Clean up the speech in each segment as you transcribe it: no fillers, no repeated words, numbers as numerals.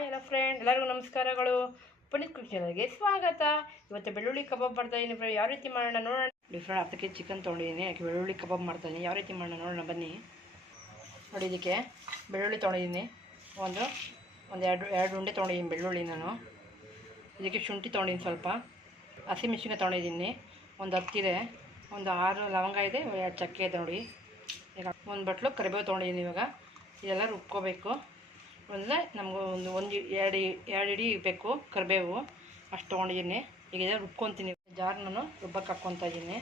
Hi ಎಲ್ಲ friend, ಎಲ್ಲರಿಗೂ ನಮಸ್ಕಾರಗಳು. ಪುನೀತ್ ಕುಕ್ ಚಾನಲ್ಗೆ ಸ್ವಾಗತ. ಇವತ್ತು ಬೆಳ್ಳುಳ್ಳಿ ಕಬಾಬ್ ಮಾಡ್ತಾಯಿದ್ದೀನಿ ಫ್ರೆಂಡ್. ಯಾವ ರೀತಿ ಮಾಡೋಣ ನೋಡೋಣ. ಡಿಫ್ರೆಂಟ್ 10 kg ಚಿಕನ್ ತೊಗೊಂಡಿದ್ದೀನಿ. ಯಾಕೆ ಬೆಳ್ಳುಳ್ಳಿ ಕಬಾಬ್ ಮಾಡ್ತಾಯಿದ್ದೀನಿ. ಯಾವ ರೀತಿ ಮಾಡೋಣ ನೋಡೋಣ ಬನ್ನಿ. ನೋಡಿ, ಇದಕ್ಕೆ ಬೆಳ್ಳುಳ್ಳಿ ತೊಗೊಂಡಿದ್ದೀನಿ. ಒಂದು ಎರಡು ಉಂಡೆ ತೊಗೊಂಡಿದ್ದೀನಿ ಬೆಳ್ಳುಳ್ಳಿ. ನಾನು ಇದಕ್ಕೆ ಶುಂಠಿ ತೊಗೊಂಡಿದ್ದೀನಿ, ಸ್ವಲ್ಪ ಹಸಿಮೆಣಸಿನ ತೊಗೊಂಡಿದ್ದೀನಿ, ಒಂದು 10 ಇದೆ, ಒಂದು 6 ಲವಂಗ ಇದೆ, 2 ಚಕ್ಕೆ ಇದೆ. ನೋಡಿ, ಈಗ ಒಂದು ಬಟ್ಲು ಕರಿಬೇವು ತೊಗೊಂಡಿದ್ದೀನಿ. ಇವಾಗ ಇದೆಲ್ಲ ರುಬ್ಕೋಬೇಕು. ಅಂದರೆ ನಮಗೂ ಎರಡು ಇಡಿ ಬೇಕು ಕರಿಬೇವು, ಅಷ್ಟು ತೊಗೊಂಡಿದ್ದೀನಿ. ಈಗ ಇದೆಲ್ಲ ರುಬ್ಕೊತೀನಿ. ಜಾರ್ ನಾನು ರುಬ್ಬಕ್ಕೆ ಹಾಕ್ಕೊತಾ ಇದ್ದೀನಿ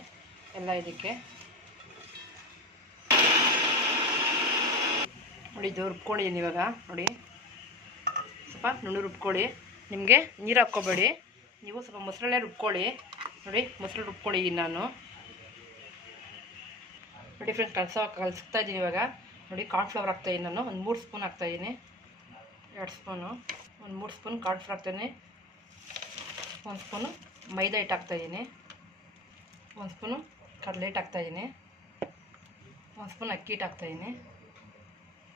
ಎಲ್ಲ. ಇದಕ್ಕೆ ನೋಡಿ, ಇದು ರುಬ್ಕೊಂಡಿದ್ದೀನಿ. ಇವಾಗ ನೋಡಿ, ಸ್ವಲ್ಪ ನುಣ್ಣು ರುಬ್ಕೊಳ್ಳಿ. ನಿಮಗೆ ನೀರು ಹಾಕ್ಕೋಬೇಡಿ, ನೀವು ಸ್ವಲ್ಪ ಮೊಸರಲ್ಲೇ ರುಬ್ಕೊಳ್ಳಿ. ನೋಡಿ, ಮೊಸರು ರುಬ್ಕೊಂಡಿದ್ದೀನಿ ನಾನು. ನೋಡಿ ಫ್ರೆಂಡ್ಸ್, ಕಲಿಸ್ತಾ ಇದ್ದೀನಿ. ಇವಾಗ ನೋಡಿ, ಕಾರ್ನ್ಫ್ಲವರ್ ಹಾಕ್ತಾಯಿದ್ದೀನಿ ನಾನು. ಒಂದು 3 ಸ್ಪೂನ್ ಹಾಕ್ತಾಯಿದ್ದೀನಿ, 2 ಸ್ಪೂನು, ಒಂದು 3 ಸ್ಪೂನ್ ಕಾರ್ನ್ಫ್ಲವರ್ ಹಾಕ್ತಾಯಿದ್ದೀನಿ. 1 ಸ್ಪೂನು ಮೈದಾ ಹಿಟ್ಟು ಹಾಕ್ತಾಯಿದ್ದೀನಿ, 1 ಸ್ಪೂನು ಕಡಲೆ ಹಿಟ್ಟು ಹಾಕ್ತಾಯಿದ್ದೀನಿ, 1 ಸ್ಪೂನ್ ಅಕ್ಕಿ ಹಿಟ್ಟು ಹಾಕ್ತಾಯಿದ್ದೀನಿ,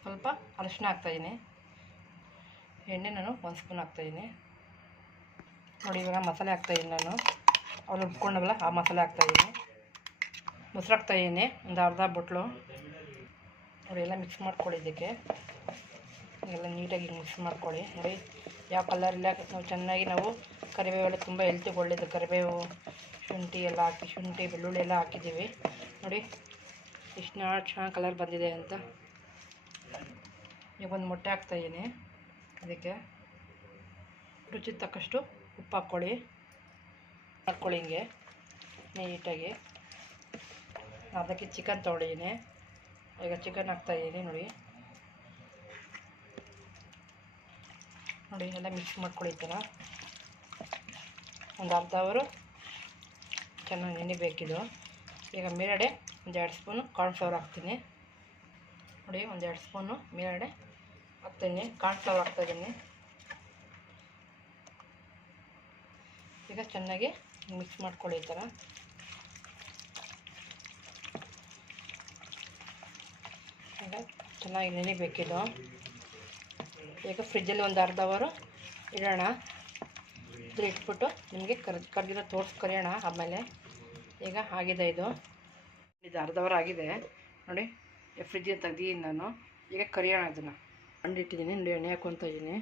ಸ್ವಲ್ಪ ಅರಿಶಿನ ಹಾಕ್ತಾಯಿದ್ದೀನಿ, ಎಣ್ಣೆ ನಾನು 1 ಸ್ಪೂನ್ ಹಾಕ್ತಾಯಿದ್ದೀನಿ. ನೋಡಿ, ಇವಾಗ ಮಸಾಲೆ ಹಾಕ್ತಾಯಿದ್ದೀನಿ ನಾನು. ಅವ್ರು ರುಬ್ಕೊಂಡವಲ್ಲ ಆ ಮಸಾಲೆ ಹಾಕ್ತಾಯಿದ್ದೀನಿ. ಮೊಸರು ಹಾಕ್ತಾಯಿದ್ದೀನಿ, ಒಂದು ಅರ್ಧ ಬಟ್ಲು. ನೋಡಿ, ಎಲ್ಲ ಮಿಕ್ಸ್ ಮಾಡ್ಕೊಳ್ಳಿ. ಇದಕ್ಕೆ ಎಲ್ಲ ನೀಟಾಗಿ ಮಿಕ್ಸ್ ಮಾಡ್ಕೊಳ್ಳಿ. ನೋಡಿ, ಯಾವ ಕಲರ್ ಇಲ್ಲ, ನಾವು ಚೆನ್ನಾಗಿ ಕರಿಬೇವೆಲ್ಲ ತುಂಬ ಹೆಲ್ತಿಗೆ ಒಳ್ಳೆಯದು. ಕರಿಬೇವು, ಶುಂಠಿ ಎಲ್ಲ ಹಾಕಿ, ಶುಂಠಿ ಬೆಳ್ಳುಳ್ಳಿ ಎಲ್ಲ ಹಾಕಿದ್ದೀವಿ. ನೋಡಿ ಎಷ್ಟು ಚೆನ್ನಾಗಿ ಕಲರ್ ಬಂದಿದೆ ಅಂತ. ಈಗ ಒಂದು ಮೊಟ್ಟೆ ಹಾಕ್ತಾಯಿದ್ದೀನಿ. ಅದಕ್ಕೆ ರುಚಿಗೆ ತಕ್ಕಷ್ಟು ಉಪ್ಪು ಹಾಕ್ಕೊಳ್ಳಿ. ಹಿಂಗೆ ನೀಟಾಗಿ. ಅದಕ್ಕೆ ಚಿಕನ್ ತೊಗೊಂಡಿದ್ದೀನಿ. ಈಗ ಚಿಕನ್ ಹಾಕ್ತಾಯಿದ್ದೀನಿ. ನೋಡಿ ನೋಡಿ, ಎಲ್ಲ ಮಿಕ್ಸ್ ಮಾಡ್ಕೊಳ್ಳಿ. ಈ ಥರ ಒಂದು ಅರ್ಧ ಅವರು ಚೆನ್ನಾಗಿ ನೆನೆಬೇಕಿದು. ಈಗ ಮೇಲ್ಗಡೆ ಒಂದು 2 ಸ್ಪೂನು ಕಾರ್ನ್ಫ್ಲವರ್ ಹಾಕ್ತೀನಿ. ನೋಡಿ, ಒಂದು 2 ಸ್ಪೂನು ಮೇಲ್ಗಡೆ ಹಾಕ್ತೀನಿ, ಕಾರ್ನ್ಫ್ಲವರ್ ಹಾಕ್ತಾಯಿದ್ದೀನಿ. ಈಗ ಚೆನ್ನಾಗಿ ಮಿಕ್ಸ್ ಮಾಡ್ಕೊಳ್ಳಿ. ಈ ಥರ ಈಗ ಚೆನ್ನಾಗಿ ನೆನೆಬೇಕಿದು. ಈಗ ಫ್ರಿಜ್ಜಲ್ಲಿ ಒಂದು ಅರ್ಧ ಅವರು ಇಡೋಣ. ಇದ್ರ ಇಟ್ಬಿಟ್ಟು ನಿಮಗೆ ಕರ್ದಿರೋ ಕರಿಯೋಣ ಆಮೇಲೆ. ಈಗ ಆಗಿದೆ ಇದು ಅರ್ಧ ಅವರ್ ಆಗಿದೆ. ನೋಡಿ, ಫ್ರಿಜ್ಜಿಗೆ ತೆಗ್ದಿದ್ದೀನಿ ನಾನು. ಈಗ ಕರಿಯೋಣ. ಅದನ್ನು ಕಂಡಿಟ್ಟಿದ್ದೀನಿ. ನೋಡಿ, ಎಣ್ಣೆ ಹಾಕ್ಕೊತಾ ಇದ್ದೀನಿ.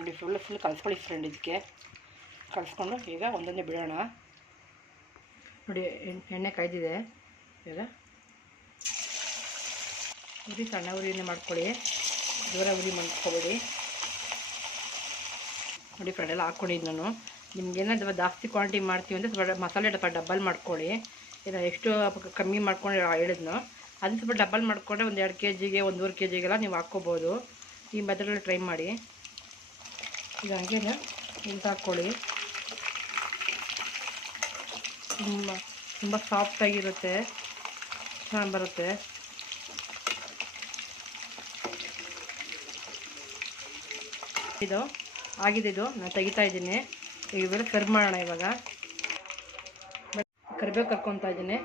ನೋಡಿ, ಫುಲ್ ಕಲಿಸ್ಕೊಳ್ಳಿ ಫ್ರೆಂಡ್. ಇದಕ್ಕೆ ಕಲಿಸ್ಕೊಂಡು ಈಗ ಒಂದೊಂದೇ ಬಿಡೋಣ. ನೋಡಿ, ಎಣ್ಣೆ ಕಾಯ್ದಿದೆ. ಈಗ ಉರಿ ಸಣ್ಣ ಉರಿನೇ ಮಾಡ್ಕೊಳ್ಳಿ, ದೂರ ಉರಿ ಮಾಡ್ಕೊಬೇಡಿ. ನೋಡಿ ಫ್ರೆಂಡ್, ಎಲ್ಲ ಹಾಕ್ಕೊಂಡಿದ್ದು ನಾನು. ನಿಮ್ಗೇನಾದ್ರು ಜಾಸ್ತಿ ಕ್ವಾಂಟಿಟಿ ಮಾಡ್ತೀವಿ ಅಂದರೆ ಸ್ವಲ್ಪ ಮಸಾಲೆ ಡಬಲ್ ಮಾಡ್ಕೊಳ್ಳಿ. ಇಲ್ಲ ಎಷ್ಟು ಕಮ್ಮಿ ಮಾಡ್ಕೊಂಡು ಹೇಳಿದ್ನೋ ಅದನ್ನು ಸ್ವಲ್ಪ ಡಬಲ್ ಮಾಡಿಕೊಂಡ್ರೆ ಒಂದು 2 kgಗೆ 1.5 kgಗೆಲ್ಲ ನೀವು ಹಾಕ್ಕೋಬೋದು. ಈ ಮೆಥಡಲ್ಲಿ ಟ್ರೈ ಮಾಡಿ. ಈಗ ಹಂಗೆ ಇಂತ ಹಾಕ್ಕೊಳ್ಳಿ. ತುಂಬ ಸಾಫ್ಟಾಗಿರುತ್ತೆ, ಚೆನ್ನಾಗಿ ಬರುತ್ತೆ. ಇದು ಆಗಿದೆ. ಇದು ನಾನು ತೆಗಿತಾ ಇದ್ದೀನಿ. ಇವೆಲ್ಲ ಸರ್ವ್ ಮಾಡೋಣ. ಇವಾಗ ಕರಿಬೇವು ಕರ್ಕೊತಾ ಇದ್ದೀನಿ.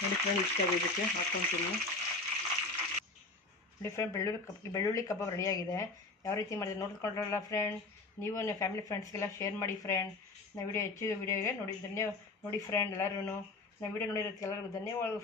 ನೋಡಿ ಫ್ರೆಂಡ್, ಇಷ್ಟ ಇದಕ್ಕೆ ಹಾಕ್ಕೊತೀನಿ. ನೋಡಿ ಫ್ರೆಂಡ್, ಬೆಳ್ಳುಳ್ಳಿ ಕಬಾಬ್ ರೆಡಿಯಾಗಿದೆ. ಯಾವ ರೀತಿ ಮಾಡಿದ್ರೆ ನೋಡ್ಕೊಂಡ್ರಲ್ಲ ಫ್ರೆಂಡ್. ನೀವು ನಿಮ್ಮ ಫ್ಯಾಮಿಲಿ ಫ್ರೆಂಡ್ಸ್ಗೆಲ್ಲ ಶೇರ್ ಮಾಡಿ ಫ್ರೆಂಡ್. ನಾವು ವಿಡಿಯೋ ಹೆಚ್ಚಿದ ವಿಡಿಯೋಗೆ ನೋಡಿ ಫ್ರೆಂಡ್. ಎಲ್ಲರೂ ನಾವು ವಿಡಿಯೋ ನೋಡಿರೋದಕ್ಕೆ ಎಲ್ಲರಿಗೂ ಧನ್ಯವಾದಗಳು ಫ್ರೆಂಡ್.